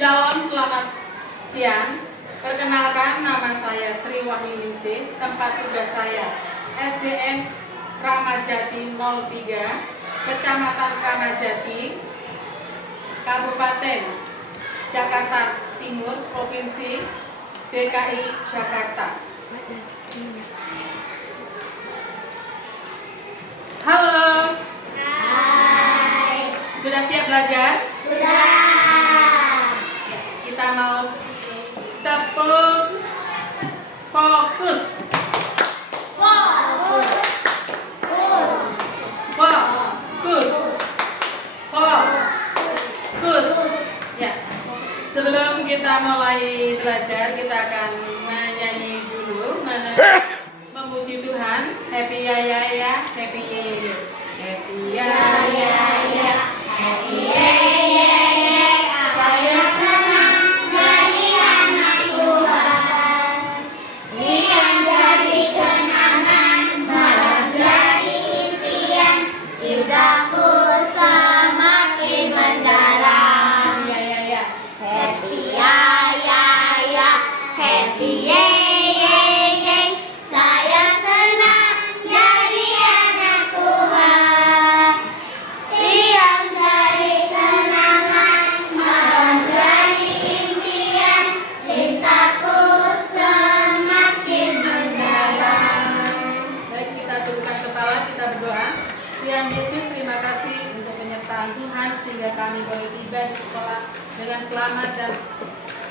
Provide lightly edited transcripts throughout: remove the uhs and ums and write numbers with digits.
Shalom, selamat siang. Perkenalkan, nama saya Sri Wahyuningsih. Tempat tugas saya SDN Kramajati 03, Kecamatan Kramajati, Kabupaten Jakarta Timur, Provinsi DKI Jakarta. Halo. Hai. Sudah siap belajar? Sudah. Kita mau tepuk fokus. Fokus. Fokus. Fokus. Ya. Sebelum kita mulai belajar, kita akan menyanyi dulu, memuji Tuhan. Happy ya ya ya, happy ya ya ya. Happy ya ya ya, happy ya ya ya. Saya senang jadi anak Tuhan. Siang jadi kenangan, malam jadi impian, jiwaku semakin mendalam. Ya ya ya. Happy ya ya ya, happy ye ye ye. Saya senang jadi anak Tuhan. Siang jadi kenangan, malam jadi impian, cintaku semakin mendalam. Baik, kita tundukkan kepala, kita berdoa. Tuhan Yesus, terima kasih untuk penyertaan Tuhan sehingga kami boleh tiba di sekolah dengan selamat, dan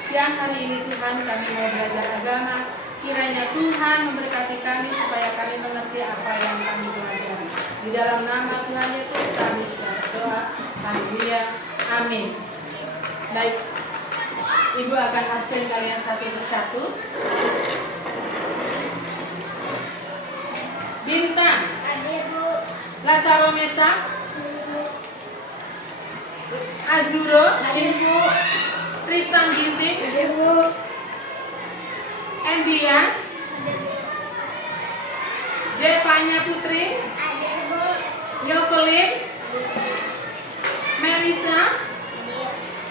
siang hari ini Tuhan kami mau belajar agama. Kiranya Tuhan memberkati kami supaya kami mengerti apa yang kami pelajari. Di dalam nama Tuhan Yesus kami sudah berdoa. Haleluya. Amin. Baik, Ibu akan absen kalian satu persatu. Bintang, Hadir Bu. Lasaro Mesa, Azuro, Hadir Bu. Tristan Ginting, Hadir Bu. Endian, Jevanya Putri, Hadir Bu. Yovelin, Melisa.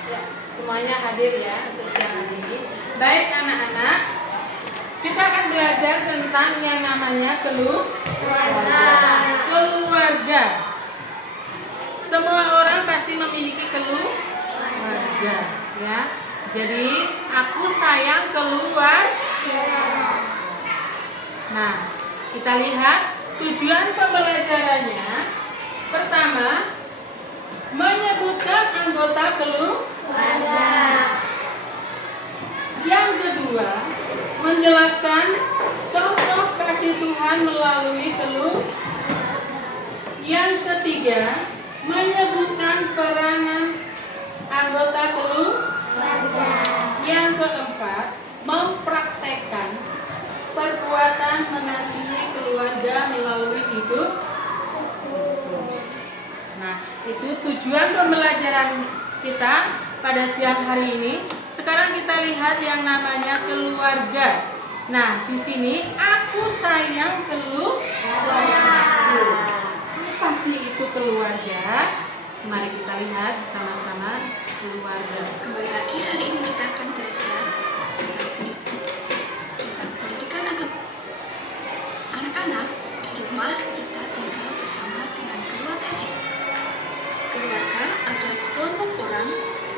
Ya, semuanya hadir ya untuk siang hari ini. Baik anak-anak, kita akan belajar tentang yang namanya keluarga. Semua orang pasti memiliki keluarga, ya. Jadi aku sayang keluarga. Nah, kita lihat tujuan pembelajarannya. Pertama, menyebutkan anggota keluarga. Yang kedua, menjelaskan contoh kasih Tuhan melalui keluarga. Yang ketiga, menyebutkan peranan anggota keluarga. Yang keempat, mempraktekkan perbuatan mengasihi keluarga melalui hidup. Nah, itu tujuan pembelajaran kita pada siang hari ini. Sekarang kita lihat yang namanya keluarga. Nah, di sini aku sayang keluarga. Apa sih itu keluarga? Mari kita lihat sama-sama keluarga. Kembali lagi, hari ini kita akan belajar tentang pendidikan anak-anak. Di rumah kita tinggal bersama dengan keluarga kita. Keluarga adalah sekelompok orang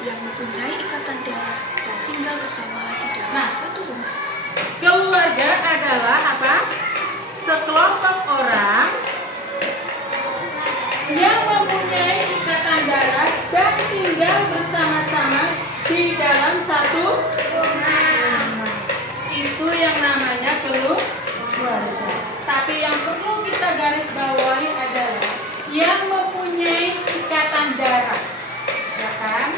yang mempunyai ikatan darah dan tinggal bersama di dalam satu rumah. Keluarga adalah apa? Sekelompok orang yang mempunyai ikatan darah dan tinggal bersama-sama di dalam satu rumah. Itu yang namanya keluarga. Tapi yang perlu kita garis bawahi adalah yang mempunyai ikatan darah, ya kan?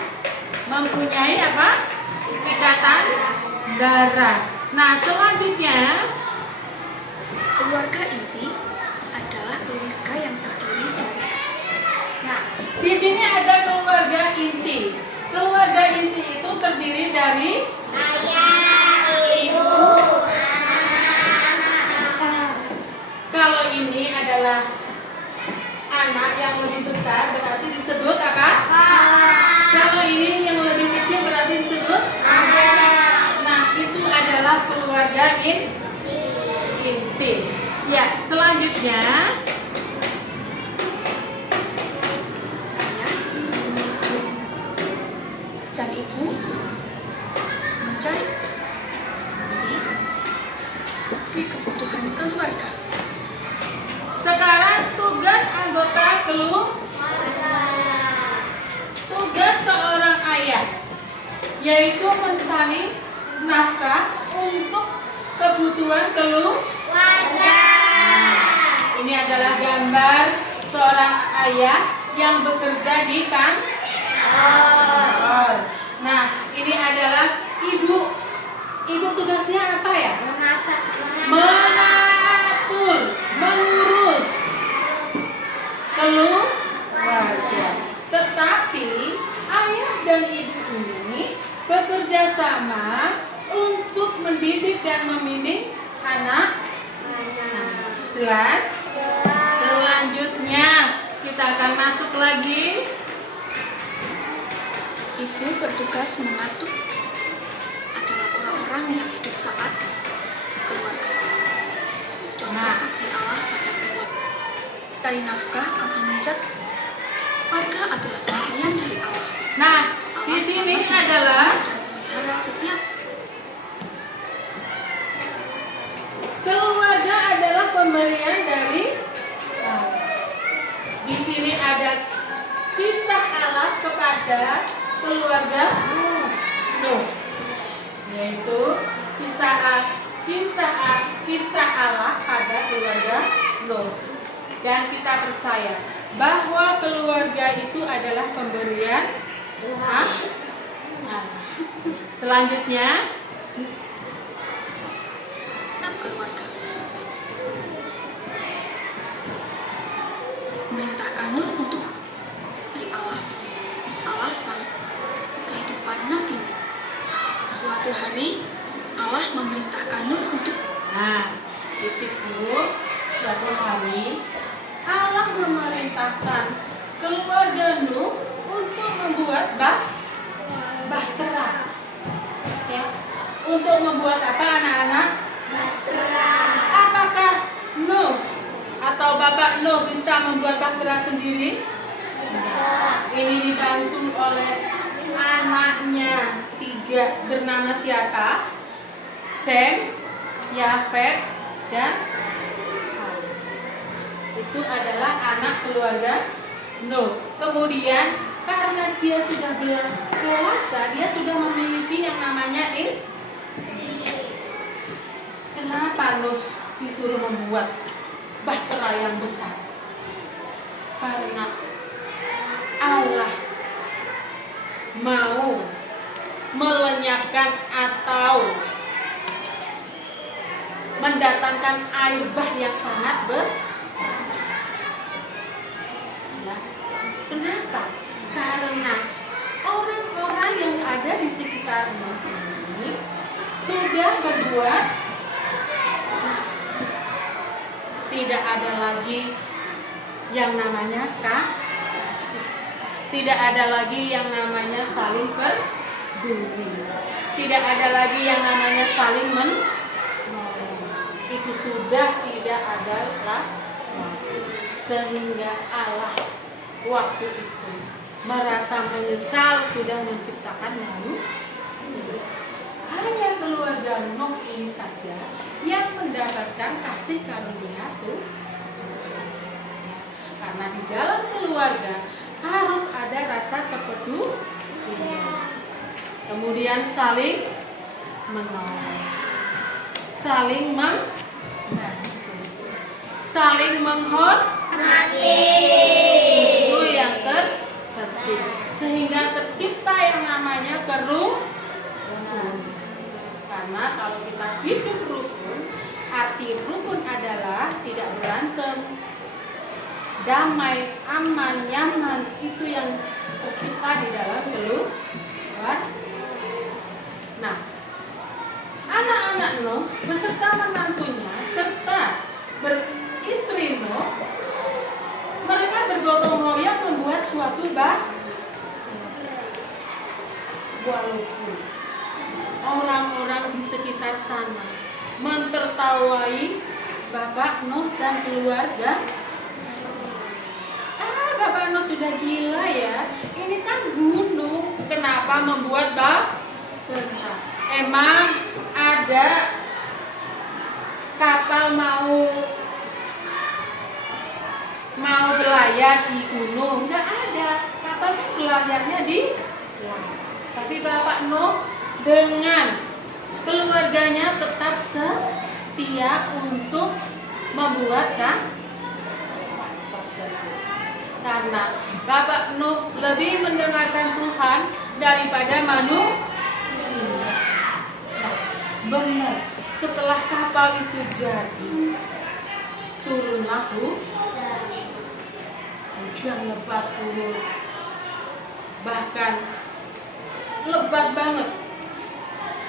Mempunyai apa? Ikatan darah. Nah, selanjutnya Keluarga inti adalah keluarga yang terdiri dari di sini ada keluarga inti. Keluarga inti itu terdiri dari Ayah, ibu, anak-anak. kalau ini adalah anak yang lebih besar berarti disebut apa? Kalau ini yang lebih kecil berarti disebut Selanjutnya, ayah, dan ibu mencari di kebutuhan keluarga. sekarang tugas anggota tugas seorang ayah, yaitu mencari nafkah untuk kebutuhan Warga. Ini adalah gambar seorang ayah yang bekerja di kantor. Nah, ini adalah ibu. Ibu tugasnya apa ya? Memasak. Mengatur, mengurus keluarga. Tetapi ayah dan ibu ini bekerja sama untuk mendidik dan membimbing anak. Jelas? Selanjutnya kita akan masuk lagi. Ibu bertugas mengatur adalah orang-orang yang hidup taat keluarga. Contoh kasih Allah pada keluarga. Cari nafkah atau menjadi warga adalah bagian dari Allah. Nah, di Allah sini sangat adalah dan melihara setiap keluarga adalah pemberian dari Allah. Di sini ada kisah Allah kepada keluarga Nuh, yaitu kisah Allah pada keluarga Nuh. Dan kita percaya bahwa keluarga itu adalah pemberian Tuhan. Selanjutnya, keluarga. Memerintahkan Nuh untuk dari Allah. Allah sang kehidupan Nabi. Suatu hari Allah memerintahkan Nuh untuk di situ suatu hari Allah memerintahkan keluarga Nuh untuk membuat bahtera. Ya. Untuk membuat apa anak-anak? Apakah Nuh atau Bapak Nuh bisa membuat bahtera sendiri? Ini dibantu oleh anaknya 3 bernama siapa? Sem, Yafet, dan Ham. Itu adalah anak keluarga Nuh. Kemudian karena dia sudah dewasa, dia sudah memiliki yang namanya Kenapa Nuh disuruh membuat bahtera yang besar? Karena Allah mau melenyapkan atau mendatangkan air bah yang sangat besar. Ya. Kenapa? Karena orang-orang yang ada di sekitar Nuh ini sudah berbuat tidak ada lagi yang namanya kasih. Tidak ada lagi yang namanya saling peduli. Tidak ada lagi yang namanya saling menolong. Itu sudah tidak ada lagi. Sehingga Allah waktu itu merasa menyesal sudah menciptakan manusia. Hanya keluarga Nuh ini saja yang mendapatkan kasih karunia Tuhan. Karena di dalam keluarga harus ada rasa kepedulian. Kemudian saling menolong, saling membantu, saling menghormati. Itu yang terpenting. Sehingga tercipta yang namanya kerukunan. Karena kalau kita hidup rukun, arti rukun adalah tidak berantem, damai, aman, nyaman. Itu yang tercipta di dalam keluarga. Nah, anak-anak Nuh beserta menantunya serta beristri Nuh, mereka bergotong royong membuat suatu walaupun orang-orang di sekitar sana mentertawai Bapak Nuh dan keluarga. Bapak Nuh sudah gila ya. Ini kan gunung. Kenapa membuat bahtera? Emang ada kapal mau berlayar di gunung? Nggak ada. Kapal kan berlayarnya di laut. Tapi Bapak Nuh dengan keluarganya tetap setia untuk membuat kapal tersebut. Karena Bapak Nuh lebih mendengarkan Tuhan daripada manusia. Nah, benar. Setelah kapal itu jadi, turunlah hujan lebat turun. Bahkan lebat banget.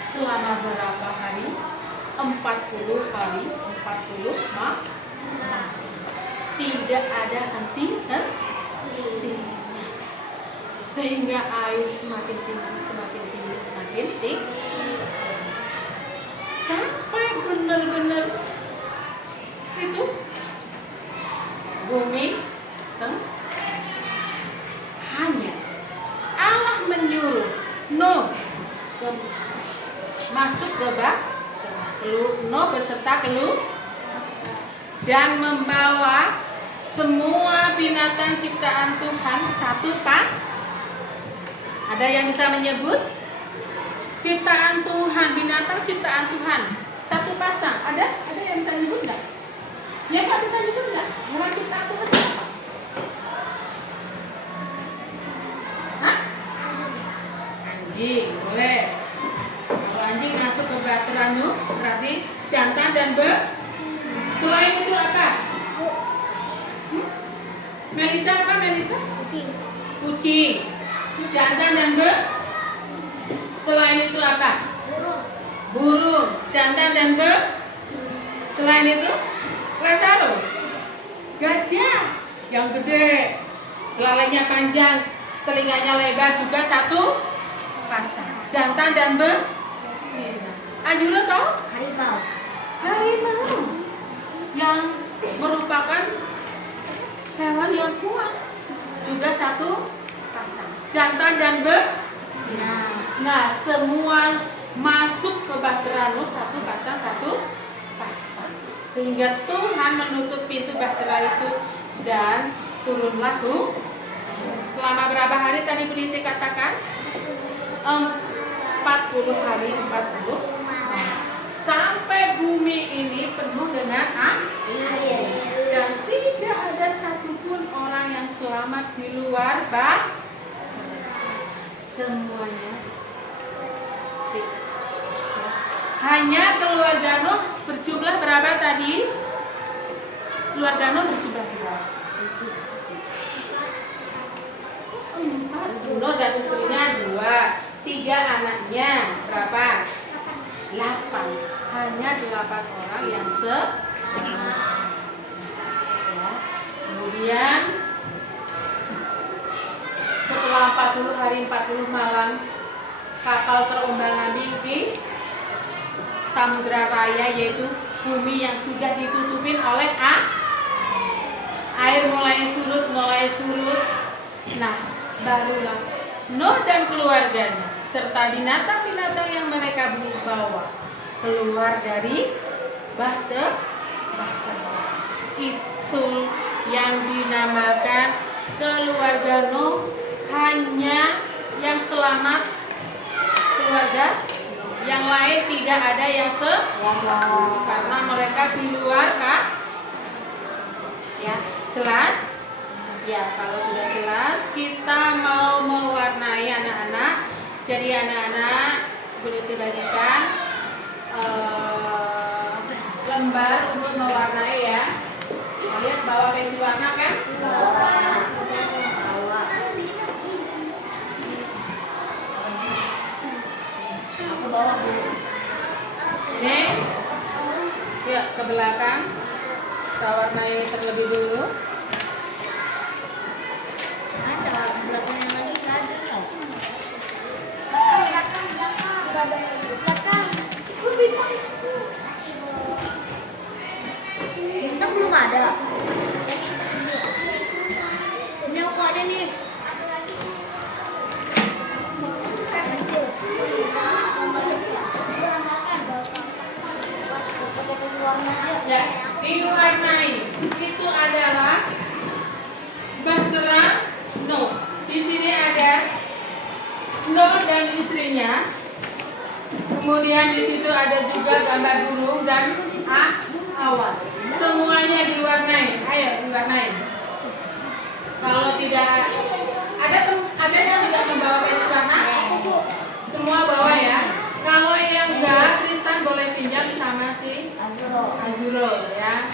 Selama berapa hari? 40 hari, 40 malam. Tidak ada henti-hentinya. Sehingga air semakin tinggi. Sampai benar-benar itu bumi hanya Allah menyuruh Nuh masuk ke Nuh beserta dan membawa semua binatang ciptaan Tuhan satu pak. Ada yang bisa menyebut ciptaan Tuhan, binatang ciptaan Tuhan satu pasang? Ada yang bisa menyebut nggak? Ya, Pak, bisa menyebut nggak? Hewan ciptaan Tuhan itu apa? Hah? Anjing, boleh. Kalau anjing masuk ke bahtera Nuh, berarti jantan dan selain itu apa? Melisa apa Melisa? Kucing. Jantan dan selain itu apa? Burung. Jantan dan selain itu lesaro. Gajah yang gede, belalainya panjang, telinganya lebar juga satu pasang. Jantan dan Ajula tahu? Harimau yang merupakan hewan yang kuat juga satu pasang. Jantan dan nah semua masuk ke bahtera Nuh satu pasang. Sehingga Tuhan menutup pintu bahtera itu dan turunlah selama berapa hari tadi Polisi katakan? 40 hari 40 sampai bumi ini penuh dengan air dan tidak ada satupun orang yang selamat di luar semuanya hanya keluarga Nuh berjumlah berapa tadi? Keluarga Nuh berjumlah berapa? 4. Nuh dan istrinya 2, 3 anaknya berapa? 8. Hanya 8 orang yang ya. Kemudian setelah 40 hari 40 malam kapal terombang-ambing di samudra raya, yaitu bumi yang sudah ditutupin oleh air mulai surut. Nah, barulah Nuh dan keluarganya serta binatang-binatang yang mereka bawa keluar dari bahtera. Itu yang dinamakan keluarga Nuh. Hanya yang selamat keluarga, yang lain tidak ada yang selamat karena mereka di luar ya. Jelas? Ya, kalau sudah jelas kita mau mewarnai anak-anak. Jadi anak-anak boleh bagikan lembar untuk mewarnai ya. Kalian bawa pensil warna kan? Bawa. Aku bawa dulu. Ini ya ke belakang. Kita warnai terlebih dulu. ada. Ini aku ada nih. Ya, diwarnai itu adalah bahtera no. Di sini ada no dan istrinya. Kemudian di situ ada juga gambar burung dan awan. Semuanya diwarnai. Ayo diwarnai. Kalau tidak ada yang tidak membawa pensil warna, semua bawa ya. Kalau yang enggak, Tristan boleh pinjam sama si Azuro ya.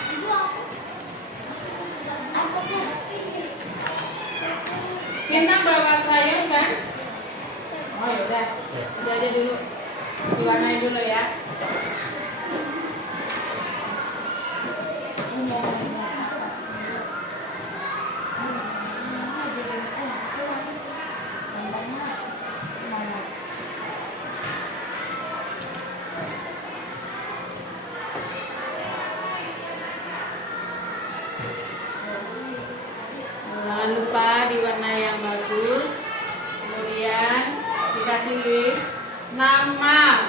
Bintang bawa krayon kan? Oh yaudah, udah aja dulu, diwarnai dulu ya. Jangan lupa diwarnai yang bagus. Kemudian dikasih nama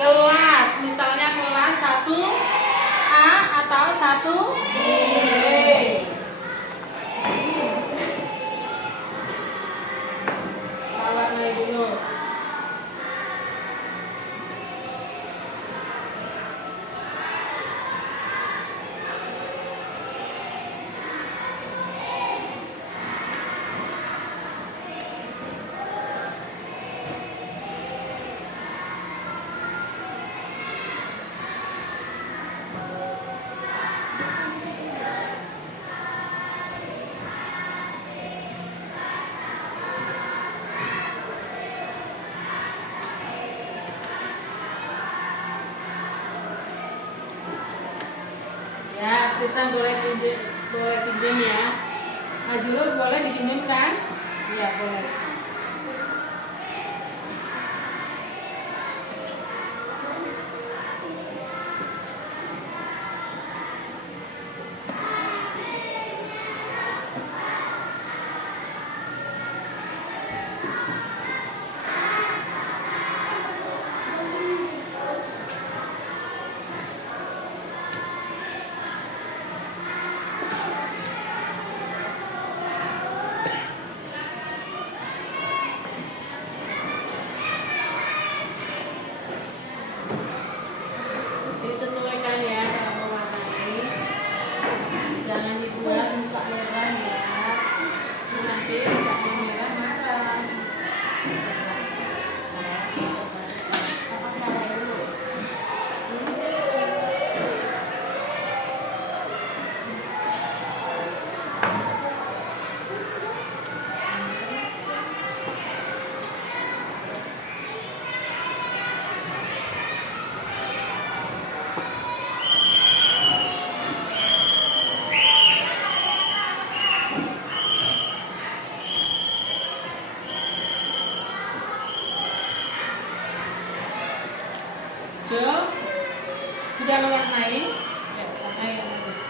kelas, misalnya kelas 1A atau 1B. Kita warnai dulu. Ya, Tristan boleh pinjam ya. Azuro boleh dipinjam kan? Iya, boleh. Disesuaikan ya kalau mewarnai. Jangan dibuat muka merah ya. Nanti mukanya merah marah. Jo, sudah mewarnai? Ya, warnai yang bagus.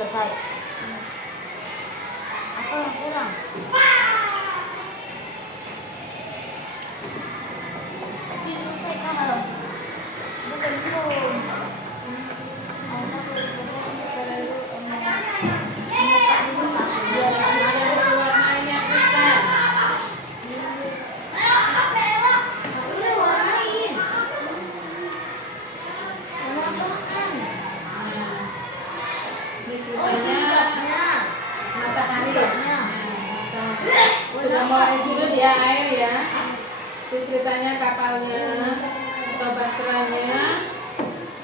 selesai. Apa yang kurang? Ini selesai kan? Bukan belum. Anak belum selesai. Muka dulu tak? Ada satu warnanya Tristan. Ini warnain. Warna apaan? Nah, ini Oh, ceritanya jilbabnya. matahari. Jilbabnya. Sudah mulai surut ya air ya. Itu ceritanya kapalnya atau bahteranya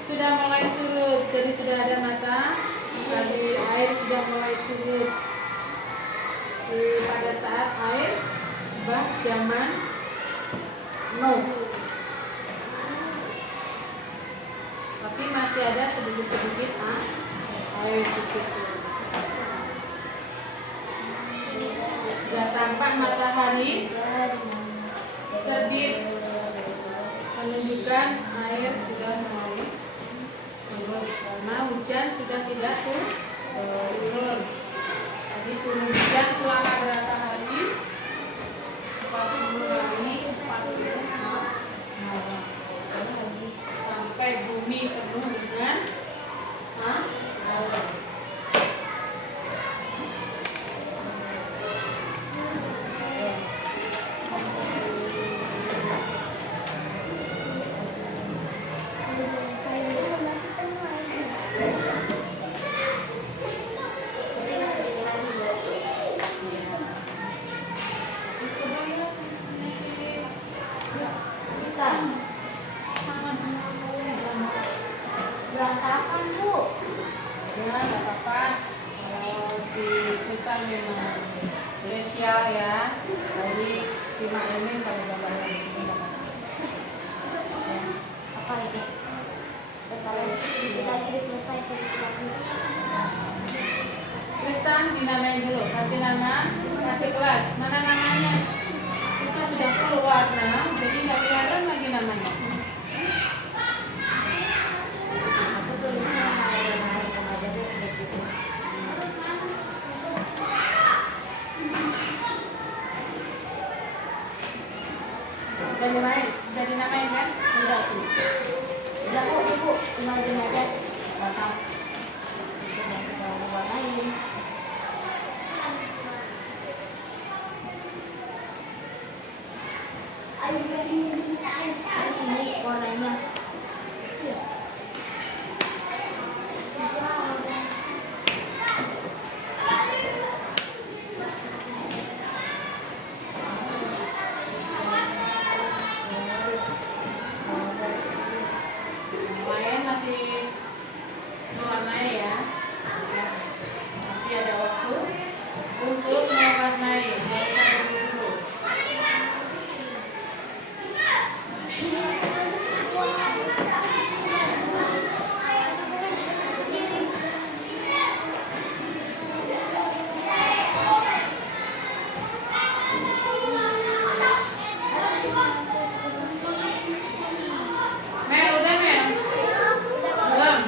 sudah mulai surut. Jadi sudah ada mata. Tadi air sudah mulai surut. Pada saat air bah zaman Nuh. Tapi masih ada sedikit-sedikit air di situ. Sudah tampak matahari terbit, menunjukkan air sudah mulai turun karena hujan sudah tidak turun. Jadi turun hujan selama berapa hari? 40 hari, 40 malam. Sampai bumi penuh dengan awan. Berantakan, Bu. Ya, nggak apa-apa. Kalau si Tristan memang spesial ya. Jadi terima ini kalau bapaknya di sini nggak apa-apa. Ya. Apa itu? Sebentar lagi, sedikit lagi selesai, sedikit lagi. Tristan dinamain dulu. Kasih nama, kasih kelas. Mana namanya? Kita sudah keluar nama, jadi nggak kelihatan lagi namanya. Aku tulisnya naik aja Bu, gitu. Udah dinamain, udah dinamain kan? Enggak sih. Udah kok Ibu, tinggal gini aja. Gampang. Udah warnain. Di sini warnanya. Lain masih mewarnai ya. Masih ada waktu untuk mewarnai. Nggak usah buru-buru. Mel, udah Mel? Belum?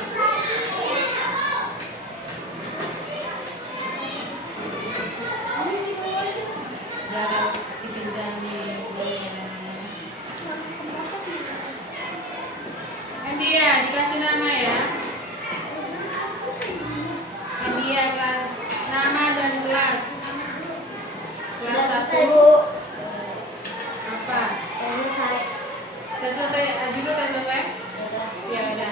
Udah ada dipinjami. Dia dikasih nama ya. Dia nama dan kelas. Udah Kelas selesai 1 Bu. apa? Udah selesai. Udah selesai? Juga udah selesai? Udah. Ya udah.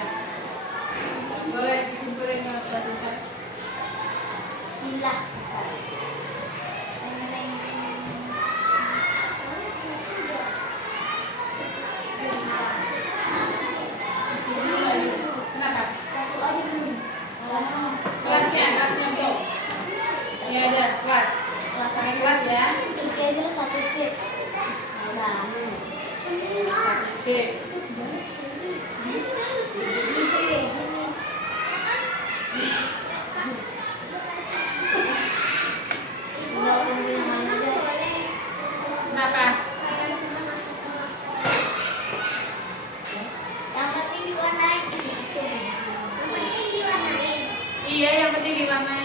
Boleh dikumpulin kalau sudah selesai. Sila. Dulu lagi. Kenapa? Satu aja belum. Kelas. Kelasnya belum. Ya ada kelas. Pakai kelas ya. Oke dulu 1C. Nah. 1C. Udah kumpulin mana aja. Kenapa? Yang penting diwarnain. Iya, yang penting diwarnai.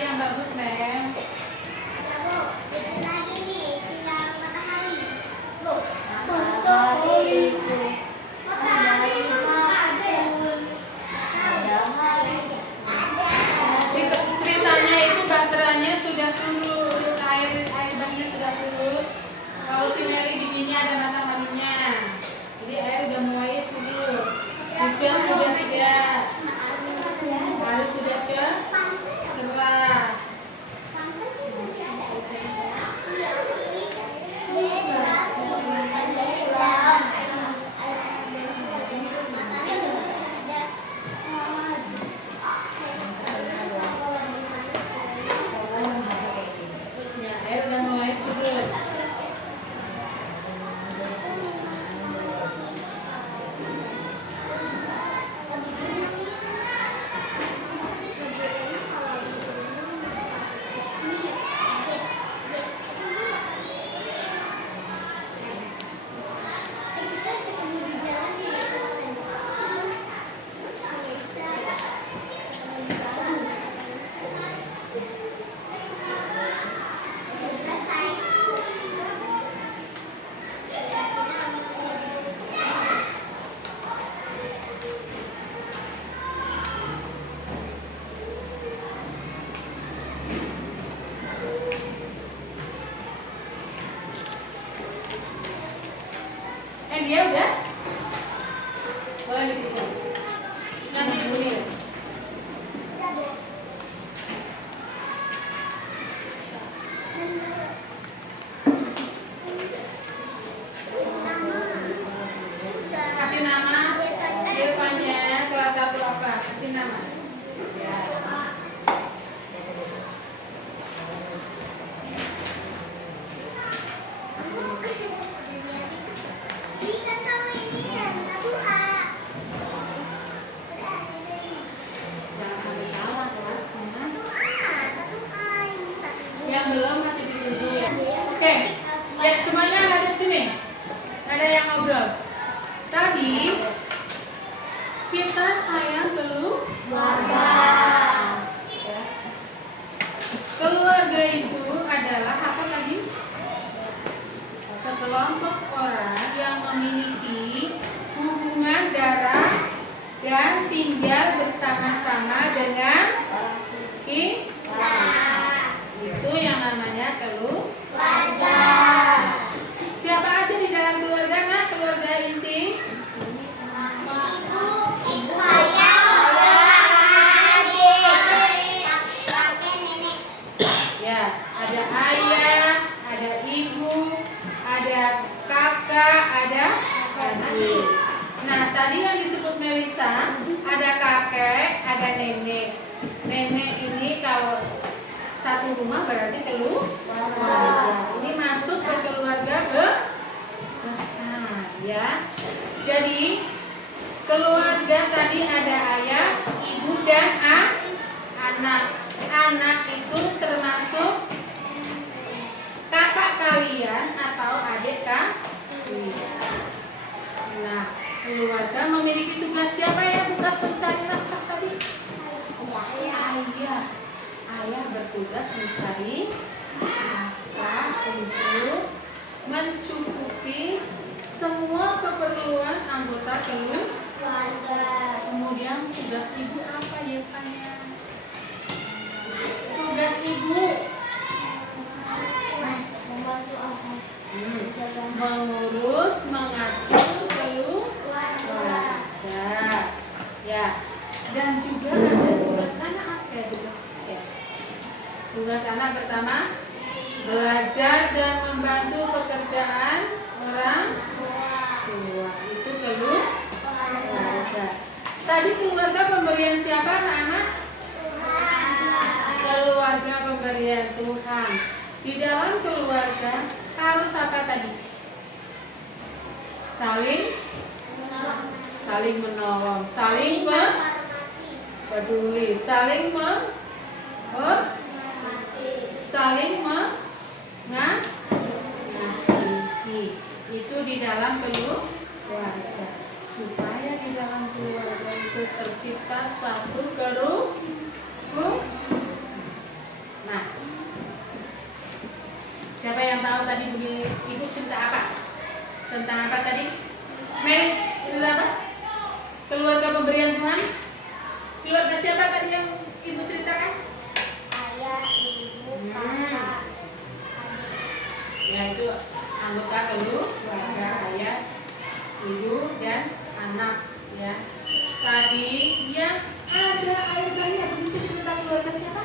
dia udah boleh dipikir. Nanti ibu ya. Kasih nama Irfannya kelas 1 apa? Kasih nama. Ya. Jangan sampai salah kelasnya. Yang belum masih ditunggu ya. Oke. Ya, semuanya ada di sini. Ada yang ngobrol. Tadi kita sayang keluarga. Ya. Keluarga itu adalah apa tadi? Sekelompok orang yang memiliki hubungan darah dan tinggal bersama-sama dengan kita. Itu yang namanya keluarga. Siapa aja di dalam keluarga? Nah, keluarga inti. Ya, ada ayah, ada ibu, ada kakak, ada adik. Nah, tadi yang disebut Melisa, ada kakek, ada nenek. Nenek ini kalau satu rumah berarti keluarga. Ini masuk ke keluarga besar, ya. Jadi keluarga tadi ada ayah, ibu dan anak. Anak itu termasuk kakak kalian atau adik kalian. Nah, keluarga memiliki tugas siapa ya? Tugas mencari nafkah tadi? Ayah. Ayah bertugas mencari nafkah untuk mencukupi semua keperluan anggota keluarga. Kemudian tugas ibu apa ya, Tanya? Tugas ibu mengurus, mengatur keluarga. Ya. Dan juga ada tugas anak apa ya? Tugas anak pertama belajar dan membantu pekerjaan orang tua. Itu keluarga. Tadi keluarga pemberian siapa anak-anak? Keluarga pemberian Tuhan. Di dalam keluarga harus apa tadi? Saling menolong, saling peduli, saling mengasihi. Itu di dalam keluarga. Supaya di dalam keluarga itu tercipta satu kerukunan. Nah, siapa yang tahu tadi ibu cerita apa? Tentang apa tadi? Mary, cerita apa? Keluarga pemberian Tuhan. Keluarga siapa tadi yang ibu ceritakan? Ayah, ibu, kakak. Ya, itu anggota keluarga, ayah, ibu dan anak. Ya. Tadi yang ada air bayi yang bisa cerita keluarga siapa?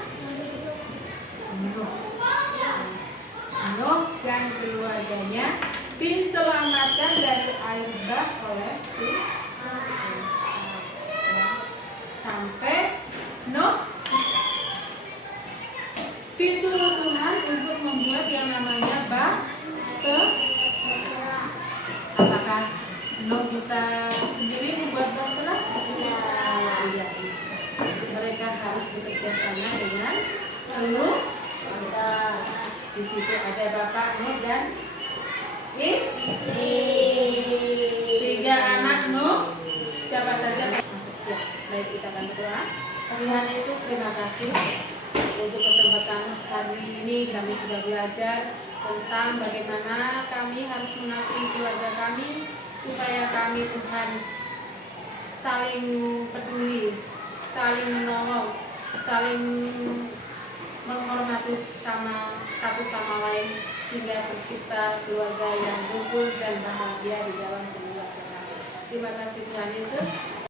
Nuh dan keluarganya diselamatkan dari air bah oleh Tuhan. Sampai Nuh disuruh Tuhan untuk membuat yang namanya bahtera. Apakah Nuh bisa sendiri membuat bahtera? Tidak bisa. Mereka harus bekerja sama dengan keluarga. Di situ ada Bapak Nuh dan istri. 3 anak Nuh. Siapa saja masuk siap. Baik, kita akan berdoa. Tuhan Yesus, terima kasih untuk kesempatan hari ini. Kami sudah belajar tentang bagaimana kami harus mengasihi keluarga kami, supaya kami Tuhan saling peduli, saling menolong, saling menghormati satu sama lain, sehingga tercipta keluarga yang rukun dan bahagia di dalam keluarga. Terima kasih Tuhan Yesus.